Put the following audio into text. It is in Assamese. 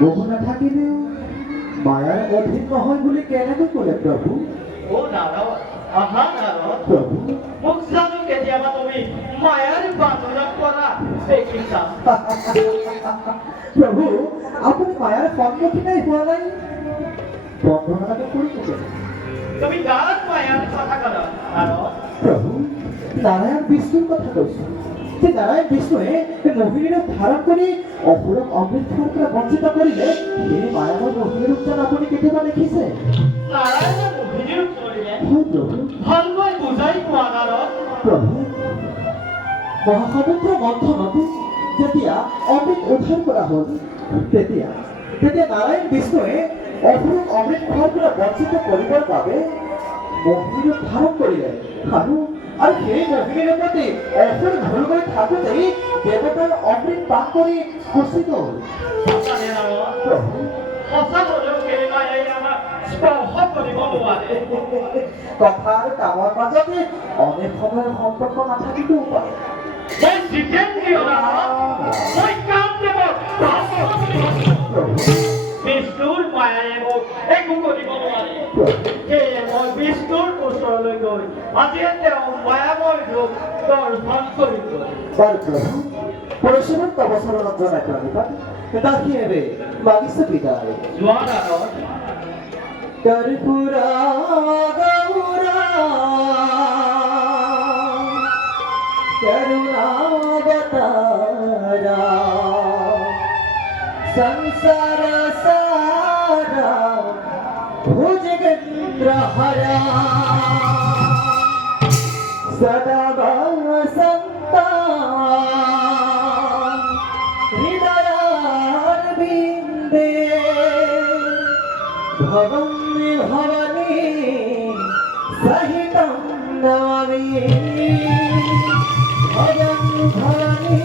বহু নাথাকিলেও মায়াৰ অধীন নহয় বুলি কেনেকৈ ক'লে প্ৰভু? ও নাৰদ, আহা নাৰদ, প্ৰভু মোক জানো কেতিয়াবা তুমি মায়াৰ বান্ধনত পৰা দেখিছা? প্ৰভু আপুনি মায়াৰ সন্মুখীনাই হোৱা নাই, বন্ধনতাকে কৰি থাকে। তুমি গাত মায়াৰ কথা কৰা নাৰদ? প্ৰভু নাৰায়ণ বিষ্ণুৰ কথা কৈছো যে নাৰায়ণ বিষ্ণুৱে মোহিনী ৰূপ ধাৰণ কৰি অসুৰক অমৃত খোৱাৰ পৰা বঞ্চিত কৰিলে। সেই মায়াময় মোহিনী ৰূপজন আপুনি কেতিয়াবা দেখিছে? নাৰায়ণে মোহিনী ৰূপ ধৰিলে? হয় প্ৰভু। ভালকৈ বুজাই কোৱা নাৰদ। প্ৰভু মহাসমুদ্ৰ মন্থনতে যেতিয়া অমৃত উদ্ধাৰ কৰা হ'ল, তেতিয়া নাৰায়ণ বিষ্ণুৱে অসুৰক অমৃত খোৱাৰ পৰা বঞ্চিত কৰিবৰ বাবে মোহিনী ৰূপ ধাৰণ কৰিলে। আৰু সেই মোহিনী ৰূপতে অসুৰ ভুল কৰি থাকোঁতেই দেৱতাৰ অমৃত পান কৰি গুচি গ'ল। সঁচানে নাৰদ? প্ৰভু সঁচা হ'লেও সেই মায়াই আমাক স্পৰ্শ কৰিব নোৱাৰে। কথা আৰু কামৰ মাজতে অনেক সময়ৰ সম্পৰ্ক নাথাকিবও পাৰে। মই জিতেন্দ্ৰিয় নাৰদ, মই কামদেৱক বিষ্ণুৰ মায়াই মোক একো কৰিব নোৱাৰে। সেয়ে মই বিষ্ণুৰ ওচৰলৈ গৈ আজিয়ে তেওঁ মায়াময় ৰূপ দৰ্শন কৰিলোঁ। বাৰু প্ৰভু পৰশুৰাম তব চৰণত জনাই প্ৰণিপাত দাসীয়েৰে মাগিছে বিদায়। যোৱা নাৰদ। কৰ্পূৰা গৌৰা কৰুণাবতাৰা সংসাৰ সাৰা ভুজগেন্দ্ৰ হৰা সদা বসন্তা হৃদয়াৰ বিন্দে ভবনী ভবনী সহিতম নমামি ভজন ভবানী